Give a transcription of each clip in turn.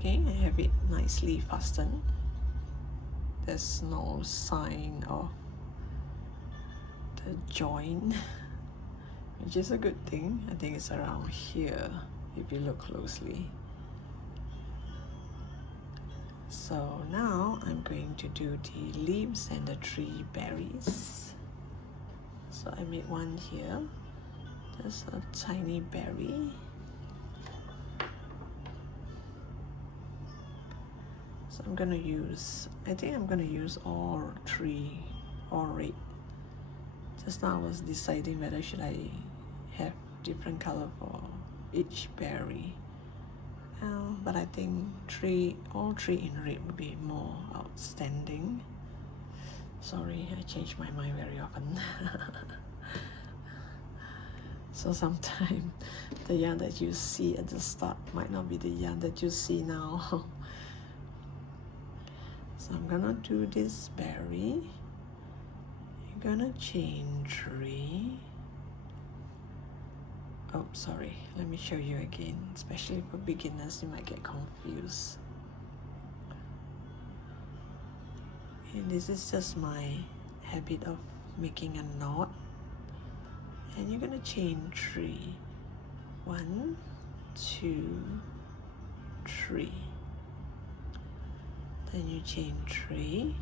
Okay, I have it nicely fastened. There's no sign of the joint, which is a good thing. I think it's around here if you look closely. So now I'm going to do the leaves and the 3 berries. So I made one here, just a tiny berry. So I'm gonna use, I think I'm gonna use all 3, all red. Just now I was deciding whether should I have different color for each berry. But I think all three in red would be more outstanding. Sorry, I change my mind very often. So sometimes the yarn that you see at the start might not be the yarn that you see now. So I'm gonna do this berry. You're gonna chain 3. Oh, sorry, let me show you again. Especially for beginners, you might get confused. And this is just my habit of making a knot. And you're gonna chain 3. 1, 2, 3. Then you chain 3.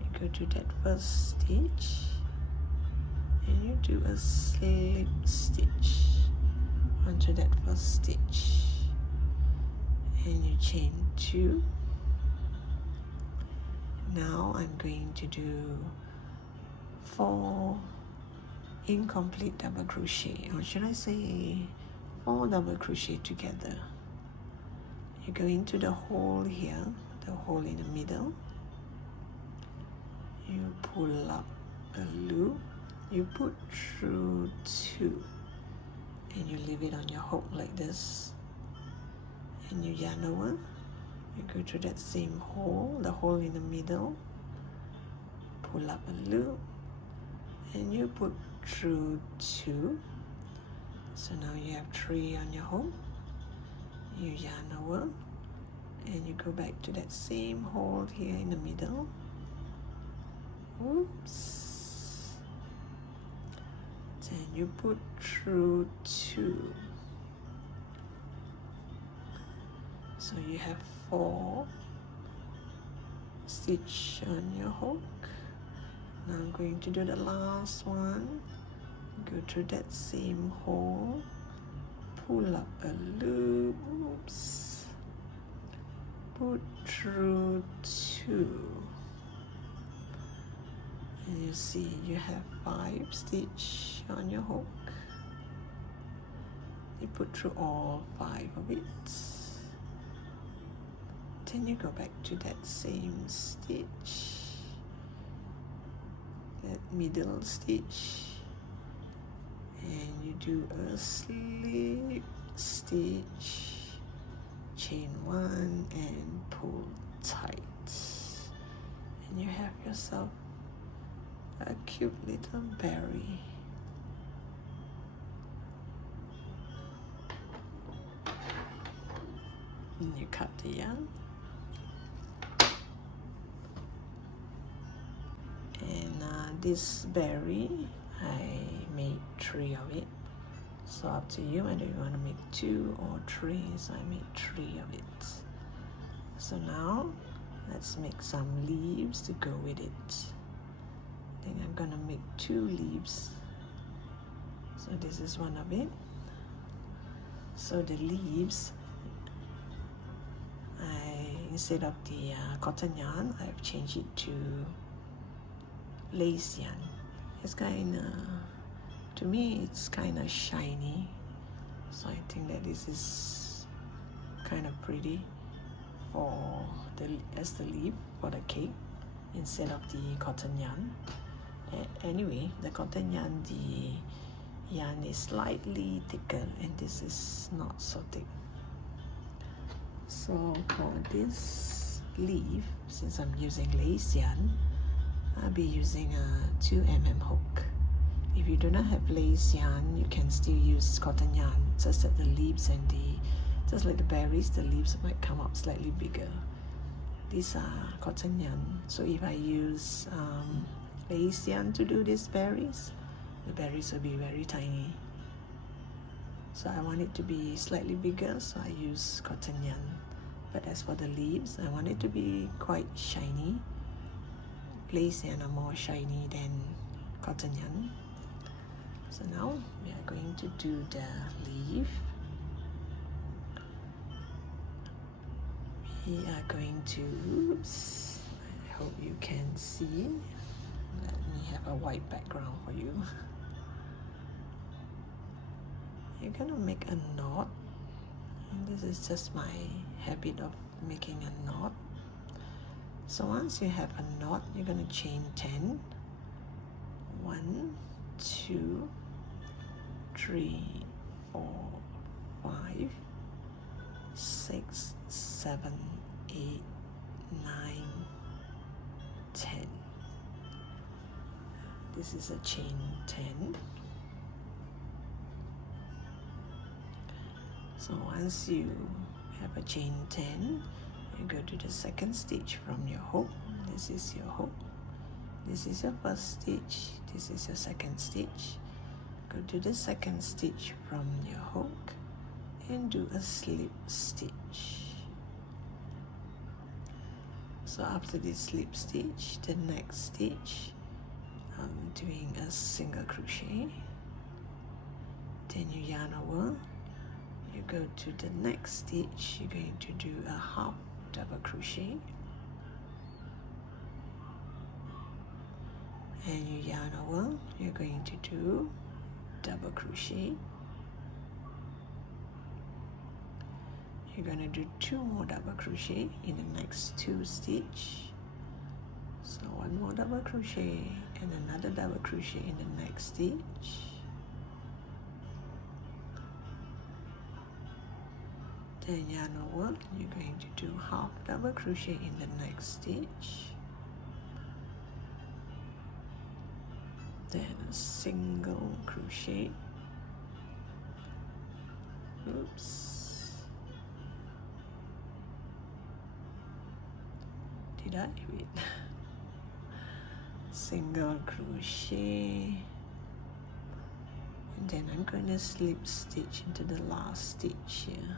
You go to that first stitch. And you do a slip stitch onto that first stitch, and you chain 2. Now I'm going to do 4 incomplete double crochet, or should I say 4 double crochet together. You go into the hole here, the hole in the middle. You pull up a loop. You put through 2 and you leave it on your hook like this, and you yarn over. You go to that same hole, the hole in the middle, pull up a loop, and you put through 2. So now you have 3 on your hook. You yarn over and you go back to that same hole here in the middle. Oops. Then you put through 2. So you have 4 stitch on your hook. Now I'm going to do the last one. Go through that same hole, pull up a loop, oops, put through 2. And you see you have 5 stitch on your hook. You put through all 5 of it. Then you go back to that same stitch, that middle stitch, and you do a slip stitch, chain 1 and pull tight, and you have yourself a cute little berry. And you cut the yarn, and this berry I made 3 of it, so up to you whether you want to make 2 or 3. So I made 3 of it. So now let's make some leaves to go with it. I think I'm gonna make 2 leaves. So this is one of it. So the leaves, instead of the cotton yarn, I've changed it to lace yarn. It's to me it's kind of shiny, so I think that this is kind of pretty for as the leaf for the cake instead of the cotton yarn. Anyway, the cotton yarn, the yarn is slightly thicker, and this is not so thick. So for this leaf, since I'm using lace yarn, I'll be using a 2mm hook. If you do not have lace yarn, you can still use cotton yarn, just that the leaves and the Just like the berries, the leaves might come up slightly bigger. These are cotton yarn, so if I use lace yarn to do these berries, the berries will be very tiny. So I want it to be slightly bigger, so I use cotton yarn. But as for the leaves, I want it to be quite shiny. Lace yarn are more shiny than cotton yarn. So now we are going to do the leaf. We are going to, oops, I hope you can see. Let me have a white background for you. You're gonna make a knot. And this is just my habit of making a knot. So once you have a knot, you're gonna chain 10. 1, 2, 3, 4, 5, 6, 7, 8, 9, 10. This is a chain 10. So once you have a chain 10, you go to the second stitch from your hook. This is your hook. This is your first stitch. This is your second stitch. Go to the second stitch from your hook and do a slip stitch. So after this slip stitch, the next stitch, I'm doing a single crochet. Then you yarn over. You go to the next stitch, you're going to do a half double crochet. And you yarn over, you're going to do double crochet. You're going to do 2 more double crochet in the next 2 stitch. So 1 more double crochet and another double crochet in the next stitch. Then yarn over, you're going to do half double crochet in the next stitch. Then a single crochet. Oops. Did I? Wait. Single crochet. And then I'm going to slip stitch into the last stitch here.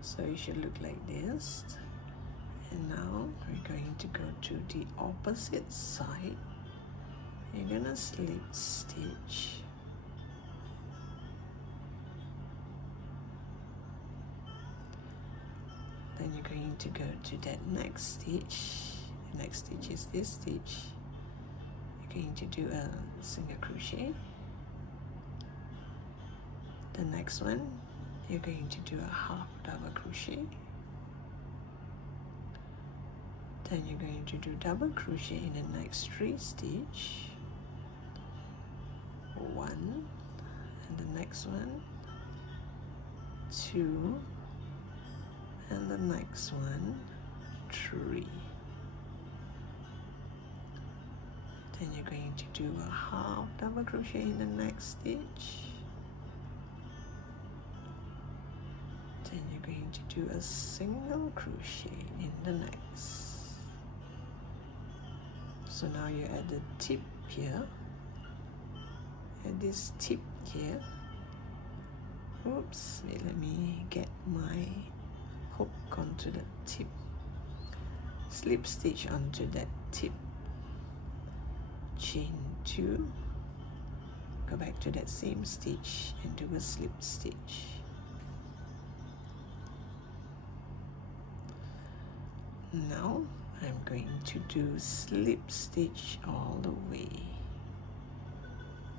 So it should look like this. And now we're going to go to the opposite side. You're gonna slip stitch. Then you're going to go to that next stitch. The next stitch is this stitch. You're going to do a single crochet. The next one, you're going to do a half double crochet. Then you're going to do double crochet in the next 3 stitch. 1, and the next one, 2, and the next one, 3. Then you're going to do a half double crochet in the next stitch. Then you're going to do a single crochet in the next. So now you're at the tip here, at this tip here. Oops, wait, let me get my hook onto the tip. Slip stitch onto that tip. Chain 2. Go back to that same stitch and do a slip stitch. Now I'm going to do slip stitch all the way.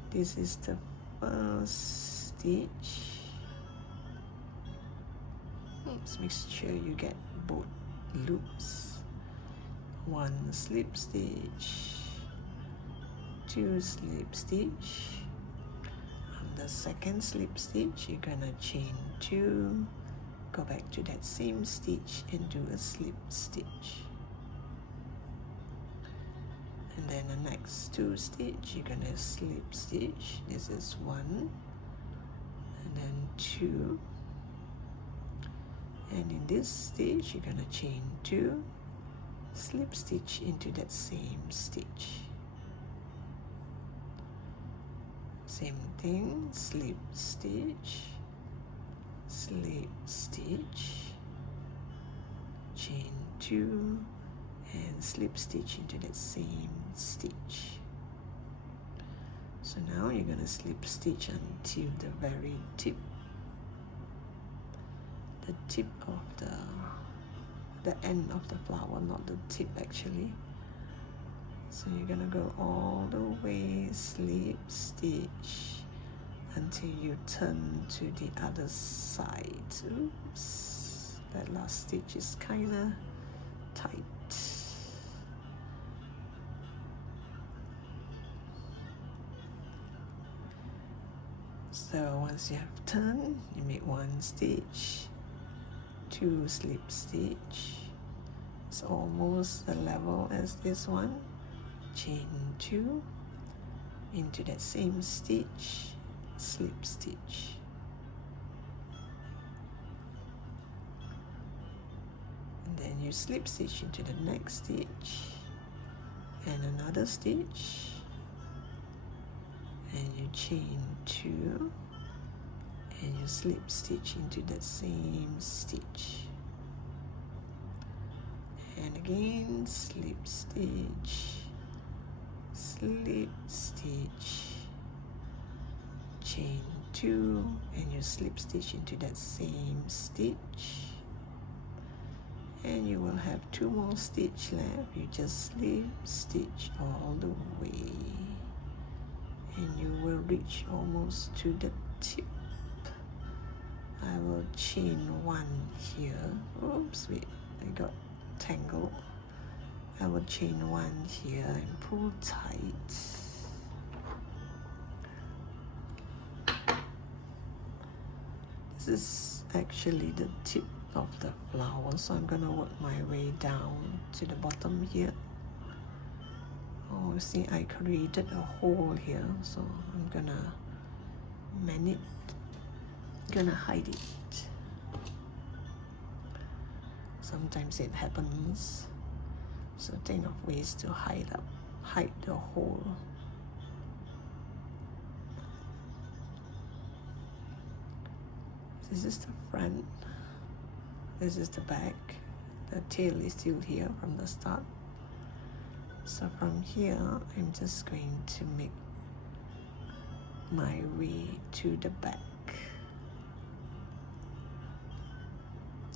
This is the first stitch. Oops, make sure you get both loops. 1 slip stitch, 2 slip stitch. On the second slip stitch, you're gonna chain 2, go back to that same stitch and do a slip stitch. And then the next 2 stitch, you're gonna slip stitch. This is 1, then 2, and in this stitch you're gonna chain 2, slip stitch into that same stitch. Same thing, slip stitch, chain 2, and slip stitch into that same stitch. So now you're gonna slip stitch until the very tip, the tip of the end of the flower, not the tip actually. So you're gonna go all the way, slip stitch until you turn to the other side. Oops, that last stitch is kinda tight. So once you have turned, you make 1 stitch, 2 slip stitch. It's almost the level as this one. Chain 2 into that same stitch, slip stitch. And then you slip stitch into the next stitch and another stitch, and you chain 2 and you slip stitch into that same stitch, and again slip stitch, chain 2 and you slip stitch into that same stitch, and you will have 2 more stitch left. You just slip stitch all the way and you will reach almost to the tip. I will chain 1 here. Oops, wait, I got tangled. I will chain 1 here and pull tight. This is actually the tip of the flower, so I'm gonna work my way down to the bottom here. Oh, see, I created a hole here, so I'm gonna hide it. Sometimes it happens, so think of ways to hide the hole. This is the front, this is the back. The tail is still here from the start. So from here, I'm just going to make my way to the back.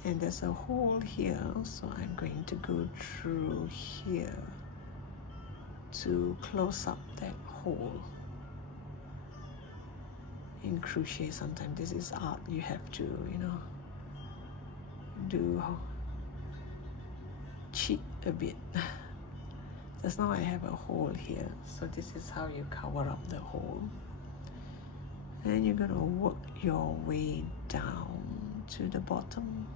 And there's a hole here, so I'm going to go through here to close up that hole. In crochet, sometimes this is art. You have to, cheat a bit. Just now I have a hole here, so this is how you cover up the hole. And you're gonna work your way down to the bottom.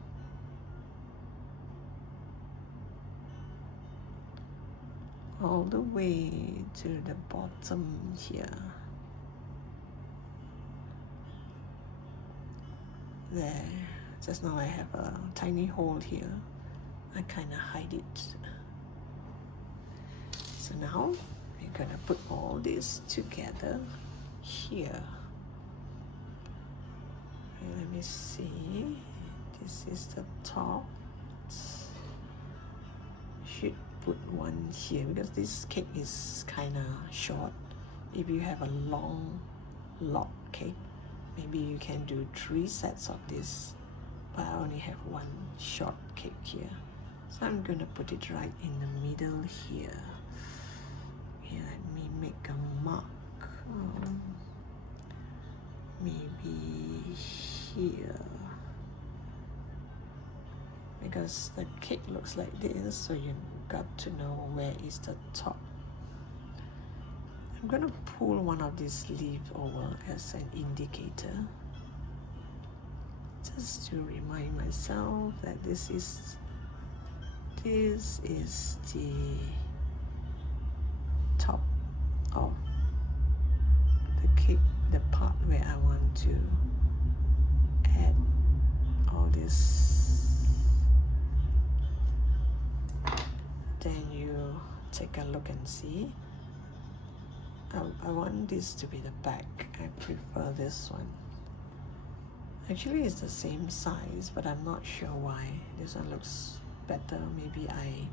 All the way to the bottom here. There. Just now I have a tiny hole here. I kind of hide it. So now we're gonna put all this together here. Okay, let me see. This is the top. Should put 1 here because this cake is kind of short. If you have a long log cake, maybe you can do 3 sets of this, but I only have 1 short cake here. So I'm gonna put it right in the middle here. Okay, let me make a mark. Maybe here. Because the cake looks like this, so you got to know where is the top. I'm gonna pull one of these leaves over as an indicator, just to remind myself that this is the top of the cake, the part where I want to add all this. Then you take a look and see. I want this to be the back. I prefer this one. Actually, it's the same size, but I'm not sure why. This one looks better. Maybe I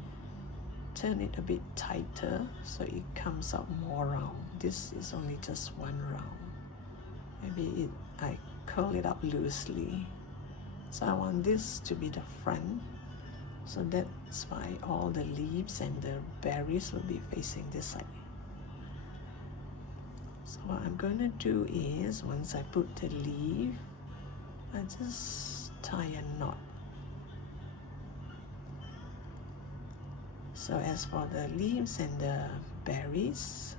turn it a bit tighter so it comes out more round. This is only just one round. Maybe I curl it up loosely. So I want this to be the front. So that's why all the leaves and the berries will be facing this side. So what I'm going to do is, once I put the leaf, I just tie a knot. So as for the leaves and the berries,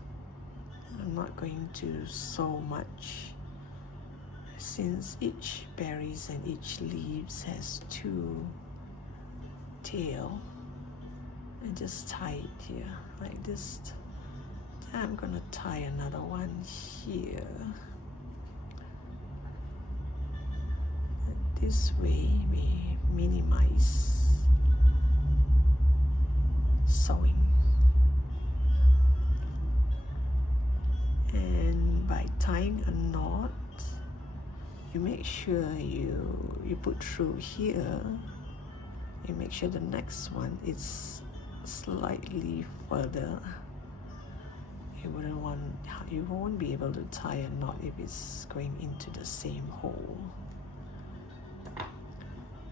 I'm not going to sew much, since each berries and each leaves has two tail. I just tie it here like this. Then I'm gonna tie another one here. And this way we minimize sewing. And by tying a knot, you make sure you put through here. You make sure the next one is slightly further. You won't be able to tie a knot if it's going into the same hole.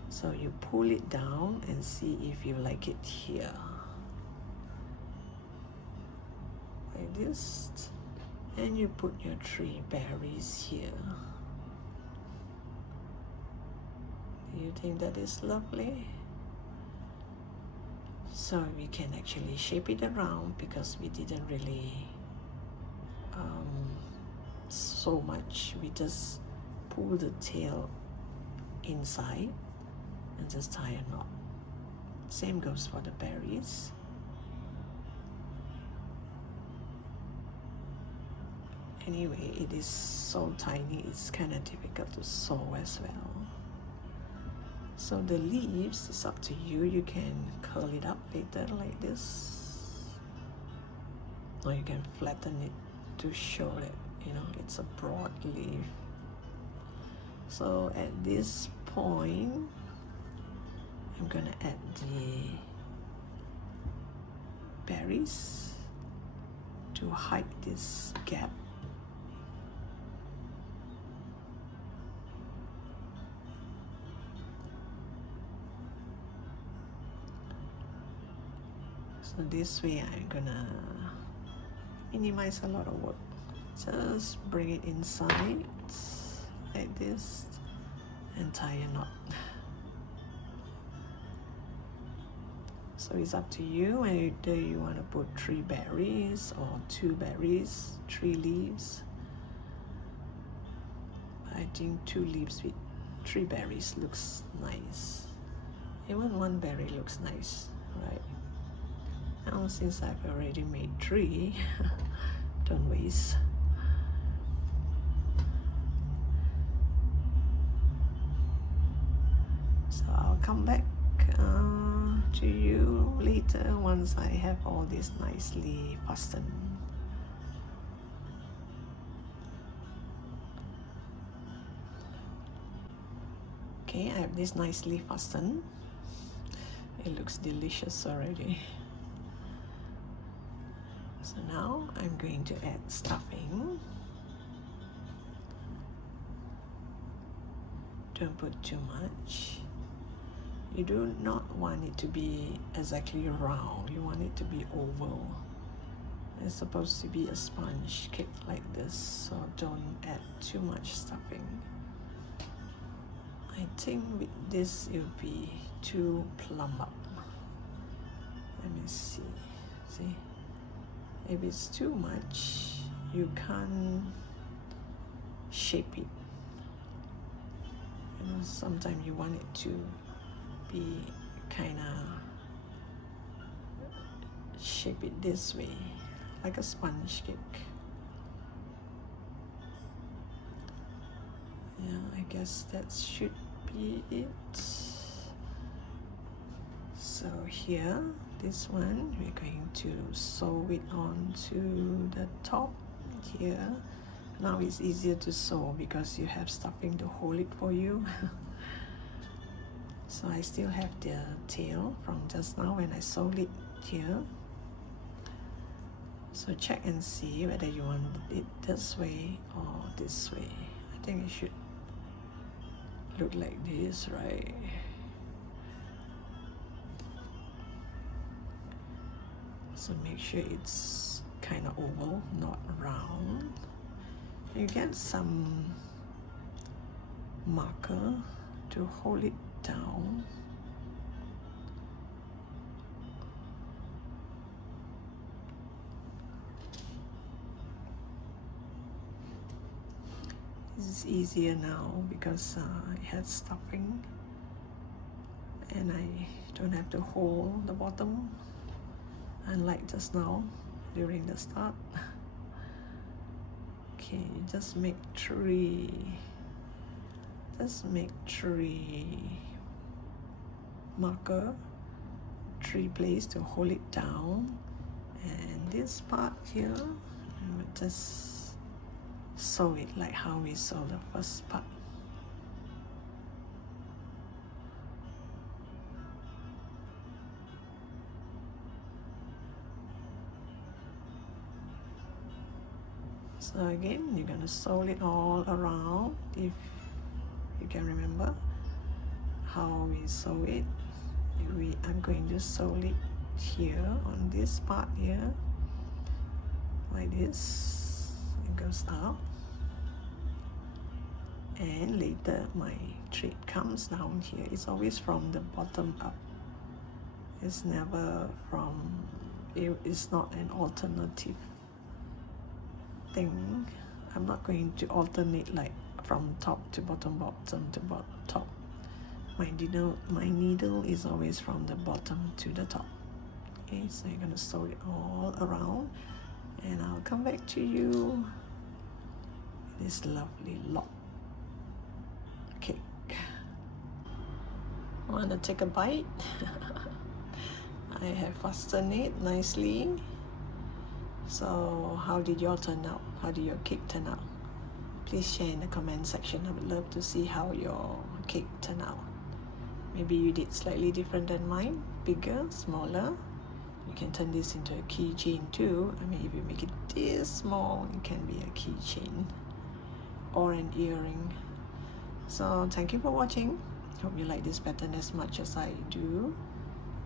So you pull it down and see if you like it here. Like this. And you put your 3 berries here. Do you think that is lovely? So we can actually shape it around, because we didn't really sew much. We just pull the tail inside and just tie a knot. Same goes for the berries. Anyway, it is so tiny, it's kind of difficult to sew as well. So the leaves, it's up to you. You can curl it up later like this, or you can flatten it to show that, it's a broad leaf. So at this point, I'm gonna add the berries to hide this gap. So this way I'm gonna minimize a lot of work. Just bring it inside like this and tie a knot. So it's up to you whether you want to put 3 berries or 2 berries, 3 leaves. I think 2 leaves with 3 berries looks nice. Even 1 berry looks nice, right? Now since I've already made 3, don't waste. So I'll come back to you later once I have all this nicely fastened. Okay, I have this nicely fastened. It looks delicious already. So now I'm going to add stuffing. Don't put too much. You do not want it to be exactly round. You want it to be oval. It's supposed to be a sponge cake like this, so don't add too much stuffing. I think with this it will be too plump up. Let me see. See? If it's too much, you can't shape it. Sometimes you want it to be kind of shape it this way, like a sponge cake. Yeah, I guess that should be it. So here, this one, we're going to sew it onto the top here. Now it's easier to sew because you have stuffing to hold it for you. So I still have the tail from just now when I sewed it here. So check and see whether you want it this way or this way. I think it should look like this, right? So make sure it's kind of oval, not round. You get some marker to hold it down. This is easier now because it has stuffing and I don't have to hold the bottom, unlike just now during the start. Okay, just make three marker, three places to hold it down, and this part here, just sew it like how we sew the first part. So again, you're gonna sew it all around. If you can remember how we sew it, I'm going to sew it here on this part here, like this. It goes up, and later my thread comes down here. It's always from the bottom up. It's never from, it's not an alternative thing. I'm not going to alternate like from top to bottom, bottom to top. My needle is always from the bottom to the top. Okay, so you're gonna sew it all around, and I'll come back to you with this lovely log cake. Wanna take a bite? I have fastened it nicely. So how did your turn out? How did your cake turn out? Please share in the comment section. I would love to see how your cake turned out. Maybe you did slightly different than mine, bigger, smaller. You can turn this into a keychain too. I mean, if you make it this small, it can be a keychain or an earring. So thank you for watching. Hope you like this pattern as much as I do.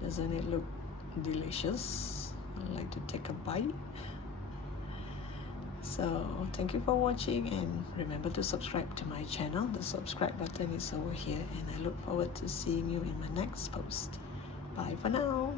Doesn't it look delicious? I'd like to take a bite. So thank you for watching, and remember to subscribe to my channel. The subscribe button is over here, and I look forward to seeing you in my next post. Bye for now.